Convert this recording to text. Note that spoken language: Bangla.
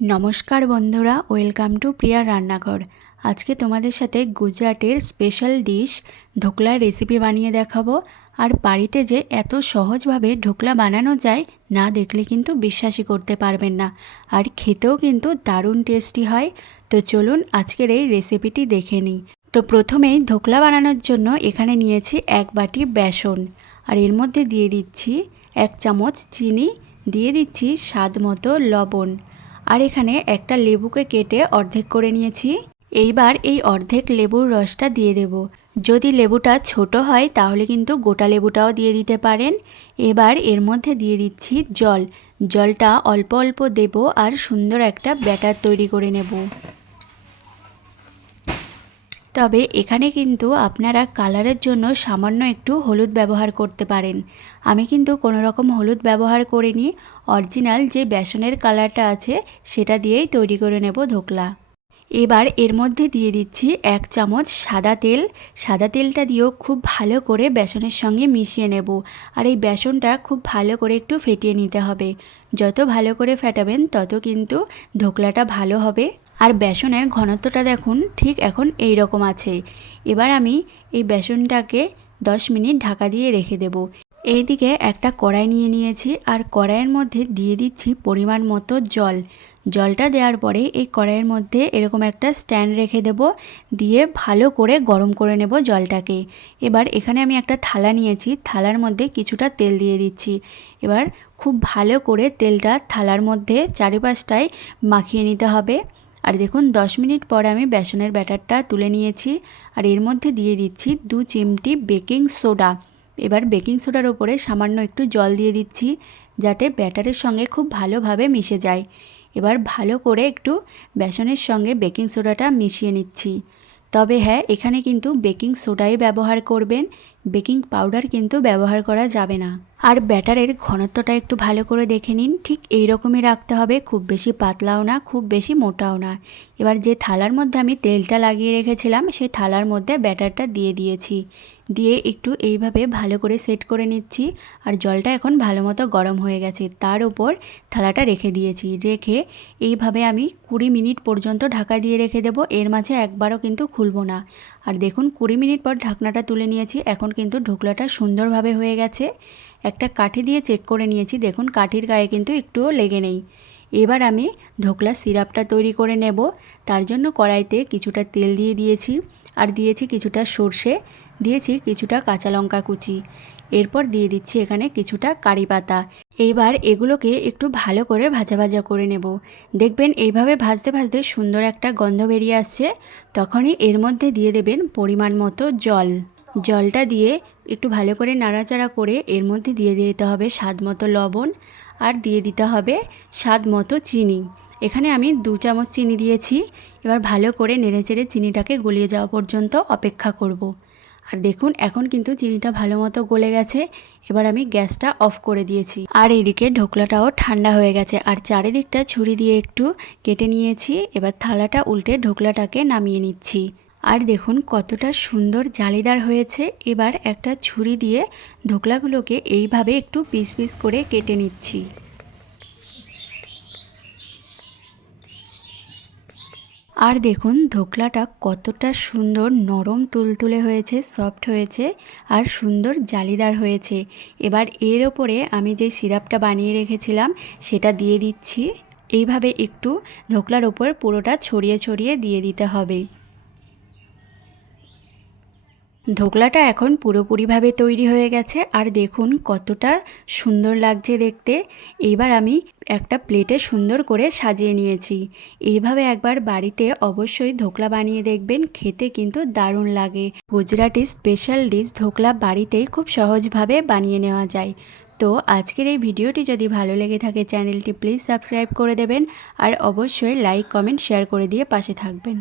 নমস্কার বন্ধুরা, ওয়েলকাম টু প্রিয়া রান্নাঘর। আজকে তোমাদের সাথে গুজরাটের স্পেশাল ডিশ ঢোকলার রেসিপি বানিয়ে দেখাবো। আর বাড়িতে যে এত সহজভাবে ঢোকলা বানানো যায়, না দেখলে কিন্তু বিশ্বাসই করতে পারবেন না। আর খেতেও কিন্তু দারুণ টেস্টি হয়। তো চলুন আজকের এই রেসিপিটি দেখে নিই। তো প্রথমেই ঢোকলা বানানোর জন্য এখানে নিয়েছি এক বাটি বেসন। আর এর মধ্যে দিয়ে দিচ্ছি এক চামচ চিনি, দিয়ে দিচ্ছি স্বাদ মতো লবণ। আর এখানে একটা লেবুকে কেটে অর্ধেক করে নিয়েছি। এইবার এই অর্ধেক লেবুর রসটা দিয়ে দেব। যদি লেবুটা ছোট হয়, তাহলে কিন্তু গোটা লেবুটাও দিয়ে দিতে পারেন। এবার এর মধ্যে দিয়ে দিচ্ছি জল। জলটা অল্প অল্প দেব আর সুন্দর একটা ব্যাটার তৈরি করে নেব। তবে এখানে কিন্তু আপনারা কালারের জন্য সামান্য একটু হলুদ ব্যবহার করতে পারেন। আমি কিন্তু কোনো রকম হলুদ ব্যবহার করিনি। অরিজিনাল যে বেসনের কালারটা আছে, সেটা দিয়েই তৈরি করে নেব ধোকলা। এবার এর মধ্যে দিয়ে দিচ্ছি এক চামচ সাদা তেল। সাদা তেলটা দিয়েও খুব ভালো করে বেসনের সঙ্গে মিশিয়ে নেব। আর এই বেসনটা খুব ভালো করে একটু ফেটিয়ে নিতে হবে। যত ভালো করে ফেটাবেন, তত কিন্তু ধোকলাটা ভালো হবে। আর বেসনের ঘনত্বটা দেখুন, ঠিক এখন এই রকম আছে। এবার আমি এই বেসনটাকে 10 মিনিট ঢাকা দিয়ে রেখে দেব। এইদিকে একটা কড়াই নিয়ে নিয়েছি আর কড়াইয়ের মধ্যে দিয়ে দিচ্ছি পরিমাণ মতো জল। জলটা দেওয়ার পরে এই কড়াইয়ের মধ্যে এরকম একটা স্ট্যান্ড রেখে দেব, দিয়ে ভালো করে গরম করে নেব জলটাকে। এবার এখানে আমি একটা থালা নিয়েছি, থালার মধ্যে কিছুটা তেল দিয়ে দিচ্ছি। এবার খুব ভালো করে তেলটা থালার মধ্যে চারিপাশটায় মাখিয়ে নিতে হবে। আর দেখুন 10 মিনিট পরে আমি বেসনের ব্যাটারটা তুলে নিয়েছি। আর এর মধ্যে দিয়ে দিচ্ছি দু চিমটি বেকিং সোডা। এবার বেকিং সোডার ওপরে সামান্য একটু জল দিয়ে দিচ্ছি, যাতে ব্যাটারের সঙ্গে খুব ভালোভাবে মিশে যায়। এবার ভালো করে একটু বেসনের সঙ্গে বেকিং সোডাটা মিশিয়ে নিচ্ছি। তবে হ্যাঁ এখানে কিন্তু বেকিং সোডাই ব্যবহার করবেন। বেকিং পাউডার কিন্তু ব্যবহার করা যাবে না। আর ব্যাটারের ঘনত্বটা একটু ভালো করে দেখে নিন। ঠিক এই রকমই রাখতে হবে, খুব বেশি পাতলাও না, খুব বেশি মোটাও না। এবার যে থালার মধ্যে আমি তেলটা লাগিয়ে রেখেছিলাম, সেই থালার মধ্যে ব্যাটারটা দিয়ে দিয়েছি। দিয়ে একটু এইভাবে ভালো করে সেট করে নিচ্ছি। আর জলটা এখন ভালো মতো গরম হয়ে গেছে, তার উপর থালাটা রেখে দিয়েছি। রেখে এইভাবে আমি কুড়ি মিনিট পর্যন্ত ঢাকা দিয়ে রেখে দেবো, এর মাঝে একবারও কিন্তু খুলবো না। আর দেখুন, কুড়ি মিনিট পর ঢাকনাটা তুলে নিয়েছি, এখন কিন্তু ঢোকলাটা সুন্দরভাবে হয়ে গেছে। একটা কাঠি দিয়ে চেক করে নিয়েছি। দেখুন, কাঠির গায়ে কিন্তু একটুও লেগে নেই। এবার আমি ঢোকলা সিরাপটা তৈরি করে নেব। তার জন্য কড়াইতে কিছুটা তেল দিয়ে দিয়েছি আর দিয়েছি কিছুটা সর্ষে, দিয়েছি কিছুটা কাঁচা লঙ্কা কুচি। এরপর দিয়ে দিচ্ছি এখানে কিছুটা কারি পাতা। এইবার এগুলোকে একটু ভালো করে ভাজা ভাজা করে নেব। দেখবেন, এইভাবে ভাজতে ভাজতে সুন্দর একটা গন্ধ বেরিয়ে আসছে। তখনই এর মধ্যে দিয়ে দেবেন পরিমাণ মতো জল। জলটা দিয়ে একটু ভালো করে নাড়াচাড়া করে এর মধ্যে দিয়ে দিতে হবে স্বাদ মতো লবণ আর দিয়ে দিতে হবে স্বাদ মতো চিনি। এখানে আমি দু চামচ চিনি দিয়েছি। এবার ভালো করে নেড়েচেড়ে চিনিটাকে গলিয়ে যাওয়া পর্যন্ত অপেক্ষা করব। আর দেখুন, এখন কিন্তু চিনিটা ভালো মতো গলে গেছে। এবার আমি গ্যাসটা অফ করে দিয়েছি। আর এইদিকে ঢোকলাটাও ঠান্ডা হয়ে গেছে। আর চারিদিকটা ছুরি দিয়ে একটু কেটে নিয়েছি। এবার থালাটা উল্টে ঢোকলাটাকে নামিয়ে নিচ্ছি। আর দেখুন কতটা সুন্দর জালিদার হয়েছে। এবার একটা ছুরি দিয়ে ধোকলাগুলোকে এইভাবে একটু পিস পিস করে কেটে নিচ্ছি। আর দেখুন ধোকলাটা কতটা সুন্দর নরম তুলতুলে হয়েছে, সফট হয়েছে আর সুন্দর জালিদার হয়েছে। এবার এর ওপরে আমি যে সিরাপটা বানিয়ে রেখেছিলাম সেটা দিয়ে দিচ্ছি। এইভাবে একটু ধোকলার ওপর পুরোটা ছড়িয়ে ছড়িয়ে দিয়ে দিতে হবে। ধোকলাটা এখন পুরোপুরিভাবে তৈরি হয়ে গেছে আর দেখুন কতটা সুন্দর লাগছে দেখতে। এইবার আমি একটা প্লেটে সুন্দর করে সাজিয়ে নিয়েছি। এইভাবে একবার বাড়িতে অবশ্যই ধোকলা বানিয়ে দেখবেন, খেতে কিন্তু দারুণ লাগে। গুজরাটি স্পেশাল ডিশ ধোকলা বাড়িতেই খুব সহজভাবে বানিয়ে নেওয়া যায়। তো আজকের এই ভিডিওটি যদি ভালো লেগে থাকে, চ্যানেলটি প্লিজ সাবস্ক্রাইব করে দেবেন আর অবশ্যই লাইক, কমেন্ট, শেয়ার করে দিয়ে পাশে থাকবেন।